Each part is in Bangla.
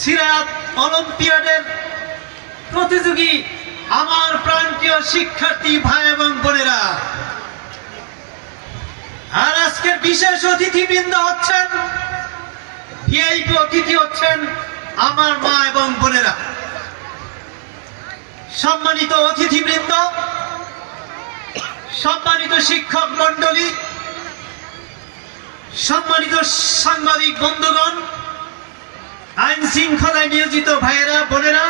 সিরাত অলিম্পিয়াডের প্রতিযোগী আমার প্রান্তীয় শিক্ষার্থী ভাই এবং বোনেরা। আর আজকের বিশেষ অতিথিবৃন্দ হচ্ছেন অতিথি হচ্ছেন আমার মা এবং বোনেরা। সম্মানিত অতিথিবৃন্দ, সম্মানিত শিক্ষক মন্ডলী সম্মানিত সাংবাদিক বন্ধুগণ আইন শৃঙ্খলায় নিয়োজিত ভাইয়েরা, বোনেরা,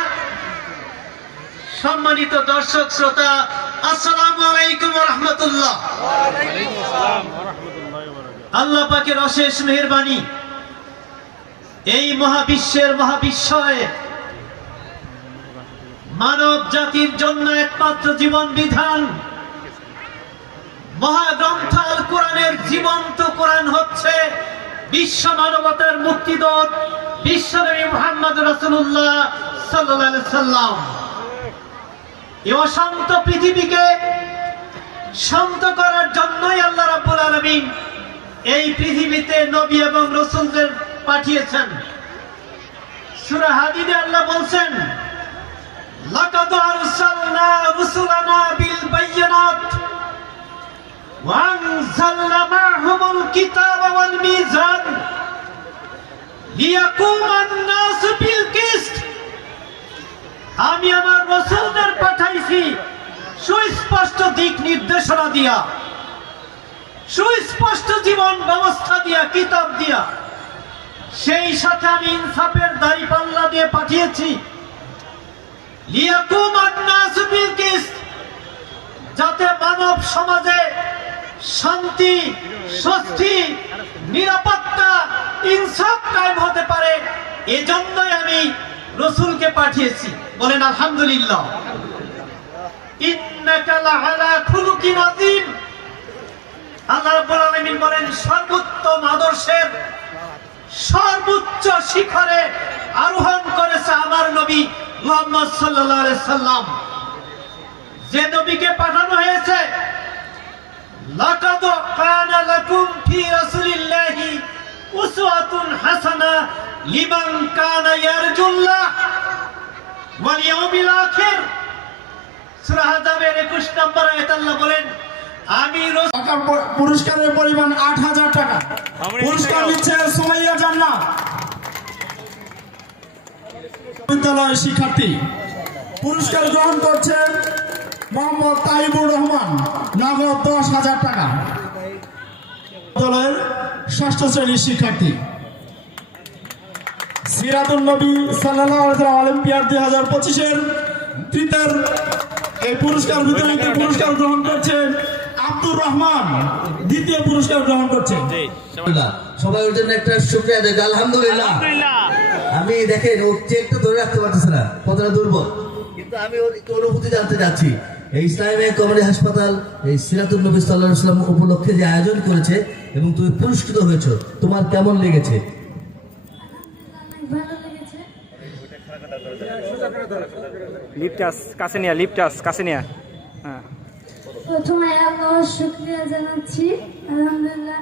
সম্মানিত দর্শক, শ্রোতা, আসসালামু আলাইকুম রহমতুল্লাহ। আল্লাহ পাকের অশেষ মেহরবানি এই মহাবিশ্বের মহাবিশ্বয়ে মানব জাতির জন্য একমাত্র জীবন বিধান। মহাগ্রন্থ আল কোরআনের জীবন্ত কোরআন হচ্ছে বিশ্ব মানবতার মুক্তিদত বিশ্বনবী মোহাম্মদ রসুল্লাহ সাল্লাম এ অশান্ত পৃথিবীকে শান্ত করার জন্যই আল্লাহ রাব্বুল আলামিন এই পৃথিবীতে নবী এবং রসুলদের পাঠিয়েছেন। সূরা হাদিদে আল্লাহ বলছেন, লাকাদ আরসালনা রুসুলানা বিল বাইয়িনাত ওয়া আনজালনা মা'হুমুল কিতাবা ওয়াল মিজান। আমি আমার রসুলদের পাঠাইছি। সুস্পষ্ট দিক নির্দেশনা দিয়া। সুস্পষ্ট জীবন ব্যবস্থা দিয়া, কিতাব দিয়া। সেই সাথে আমি ইনসাফের দাড়ি পাল্লা দিয়ে পাঠিয়েছি। যাতে মানব সমাজে শান্তি, স্বস্তি, নিরাপত্তা ইনসাফ কায়েম হতে পারে, এজন্যই আমি রসুলকে পাঠিয়েছি। বলেন, আলহামদুলিল্লাহ। আল্লাহ সর্বোচ্চ শিখরে আরোহণ করেছে আমার নবী মুহাম্মদ যে নবীকে পাঠানো হয়েছে, লাকাদ হাসানা লিমান কানা ইয়ারজুল্লাহ ওয়াল ইয়াউমিল আখির। সূরা হাজাবের 21 নম্বর আয়াত আল্লাহ বলেন আমি পুরস্কারের পরিমাণ আট হাজার টাকা। পুরস্কার দিচ্ছে সুমাইয়া জান্নাত। বিদ্যালয়ের শিক্ষার্থী। পুরস্কার গ্রহণ করছেন মোহাম্মদ তাইবুর রহমান। নগদ দশ হাজার টাকা। বিদ্যালয়ের ষষ্ঠ শ্রেণির শিক্ষার্থী। সিরাতুল নবী সাল্লাহ অলিম্পিয়াড দুই হাজার পঁচিশের তৃতীয় এই পুরস্কার বিতরণী পুরস্কার গ্রহণ করছেন আব্দুর রহমান দ্বিতীয় পুরস্কার গ্রহণ করছেন। সবাই ওর জন্য একটা শুক্রিয়া দেয় আলহামদুলিল্লাহ। আমি দেখেন ওর চেকটা ধরে রাখতে পারতেছে না কতটা দুর্বল। কিন্তু আমি ওর একটু অনুভূতি জানতে চাচ্ছি। এই ইসলামিক কমেডি হাসপাতাল এই সিরাতুল নবী সাল্লাহ সাল্লাম উপলক্ষে যে আয়োজন করেছে এবং তুমি পুরস্কৃত হয়েছো তোমার কেমন লেগেছে? ভালো লেগেছে? লিপটাস কাছে নিয়া লিপটাস কাছে নিয়া হ্যাঁ। প্রথমে আল্লাহর শুক্রিয়া জানাচ্ছি। আলহামদুলিল্লাহ।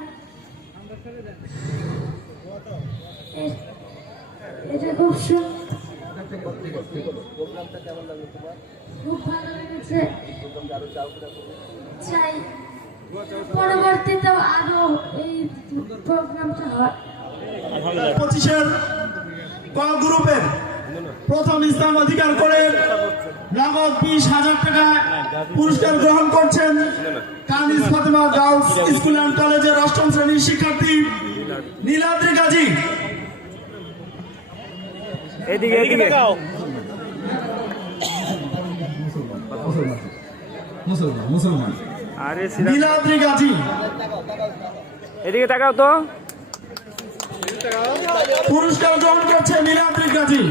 এটা খুব সুন্দর খুব ভালো লেগেছে। চাই পরবর্তীতেও আরও এই প্রোগ্রামটা হয়। পঁচিশের ক গ্রুপের প্রথম স্থান অধিকার করে নগদ বিশ হাজার টাকা পুরস্কার গ্রহণ করছেন Kaniz Fatema girls school and কলেজের অষ্টম শ্রেণির শিক্ষার্থী নীলাদ্রি গাজী। এদিকে এদিকে। মুসলমান মুসলমান। আরে নীলাদ্রি গাজী। এদিকে তাকাও তো। পুরস্কার গ্রহণ করছে নীলাদ্রি গাজী